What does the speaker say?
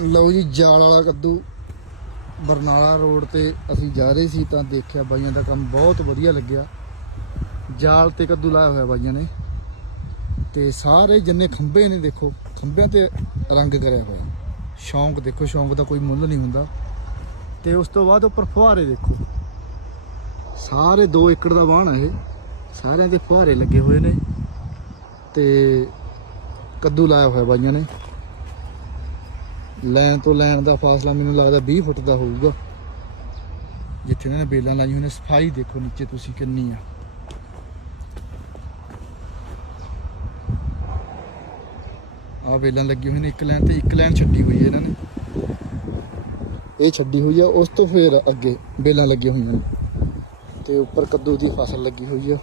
ਲਓ ਜੀ, ਜਾਲ ਵਾਲਾ ਕੱਦੂ। ਬਰਨਾਲਾ ਰੋਡ ਤੇ ਅਸੀਂ ਜਾ ਰਹੇ ਸੀ ਤਾਂ ਦੇਖਿਆ ਬਾਈਆਂ ਦਾ ਕੰਮ ਬਹੁਤ ਵਧੀਆ ਲੱਗਿਆ। ਜਾਲ ਤੇ ਕੱਦੂ ਲਾਇਆ ਹੋਇਆ ਬਾਈਆਂ ਨੇ। ਤੇ ਸਾਰੇ ਜਿੰਨੇ ਖੰਭੇ ਨੇ ਦੇਖੋ, ਖੰਭਿਆਂ ਤੇ ਰੰਗ ਕਰਿਆ ਹੋਇਆ। ਸ਼ੌਂਕ ਦੇਖੋ, ਸ਼ੌਂਕ ਦਾ ਕੋਈ ਮੁੱਲ ਨਹੀਂ ਹੁੰਦਾ। ਤੇ ਉਸ ਤੋਂ ਬਾਅਦ ਉੱਪਰ ਫੁਹਾਰੇ ਦੇਖੋ। ਸਾਰੇ 2 ਏਕੜ ਦਾ ਵਾਹਣ ਹੈ ਇਹ। ਸਾਰਿਆਂ ਦੇ ਫੁਹਾਰੇ ਲੱਗੇ ਹੋਏ ਨੇ। ਤੇ ਕੱਦੂ ਲਾਇਆ ਹੋਇਆ ਬਾਈਆਂ ਨੇ। ਲੈਣ ਤੋਂ ਲੈਣ ਦਾ ਫਾਸਲਾ ਮੈਨੂੰ ਲੱਗਦਾ 20 ਫੁੱਟ ਦਾ ਹੋਊਗਾ। ਜਿੱਥੇ ਇਹਨਾਂ ਨੇ ਬੇਲਾਂ ਲਾਈਆਂ ਹੋਈਆਂ ਸਫ਼ਾਈ ਦੇਖੋ ਨੀਚੇ ਤੁਸੀਂ ਕਿੰਨੀ ਆ। ਆ ਬੇਲਾਂ ਲੱਗੀਆਂ ਹੋਈਆਂ ਨੇ, ਇੱਕ ਲਾਈਨ ਤੇ ਇੱਕ ਲਾਈਨ ਛੱਡੀ ਹੋਈ ਹੈ ਇਹਨਾਂ ਨੇ। ਇਹ ਛੱਡੀ ਹੋਈ ਆ, ਉਸ ਤੋਂ ਫਿਰ ਅੱਗੇ ਬੇਲਾਂ ਲੱਗੀਆਂ ਹੋਈਆਂ ਨੇ। ਤੇ ਉੱਪਰ ਕੱਦੂ ਦੀ ਫਸਲ ਲੱਗੀ ਹੋਈ ਆ।